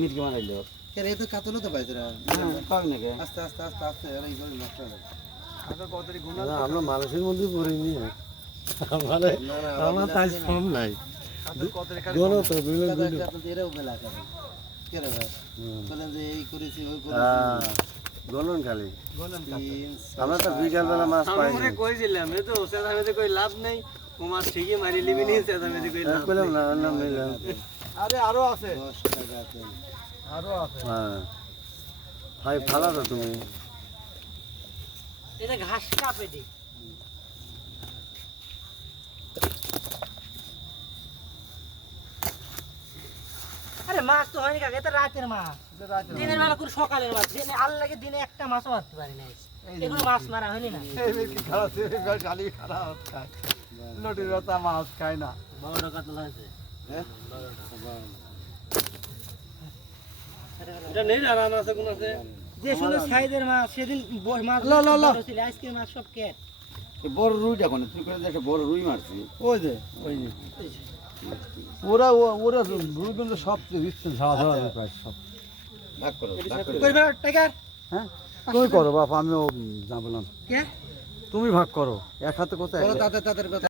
মির্কি মারাইলো কেন এই তো কাতল তো পাই তোরা পাক নাকি আস্তে আস্তে আস্তে আস্তে এই করে নষ্ট হবে না আমরা মানুষের মধ্যে পড়িনি আমার তাই শ্রম নাই দোনো তো দুইজন দুইজন কাতল এরাও মেলা করে কেন ভাই বলেন যে এই করেছি ওই হ্যাঁ করেছি গলন খালি বলেন আমরা তো বিকালবেলা মাছ পাই আমরা কইছিলাম এই তো চেঁচামেচি কই লাভ নাই ও মাছ ঠিকই মারি লিবি নি চেঁচামেচি কই লাভ পেলাম না না মিলাম আরে আরো আছে 10 টাকা তেল আরো আছে হ্যাঁ ভাই ভালো তো তুমি এটা ঘাস কাপে দি আরে মাছ তো হয়নি কাকে এটা রাতের মাছ দিনের বেলা করে সকালের মাছ দিনে আল্লাহকে দিনে একটা মাছও মারতে পারি না এগুলো মাছ মারা হয়নি না এই বেশি খারাপ এই খালি খারাপ খায় লটির কথা মাছ খায় না 12 টাকা তো হয়েছে হ্যাঁ এটা নেই না রান আছে কোন আছে যে সুন্দর সাইজের মাছ সেদিন মাছ বড় ছিল আজকের মাছ সব কেট বড় রুইটা কোন তুই করে দেখে বড় রুই মারছি ওই যে ওরা ওরা রুইগঞ্জ সব দিচ্ছে ঝাড়া ঝাড়া প্রায় সব ভাগ করো ভাগ করো কই বেড়া টাকা হ্যাঁ তুমি করো বাপ আমিও যাবো না কে তুমি ভাগ করো এক হাতে কোথায় তাদের কথা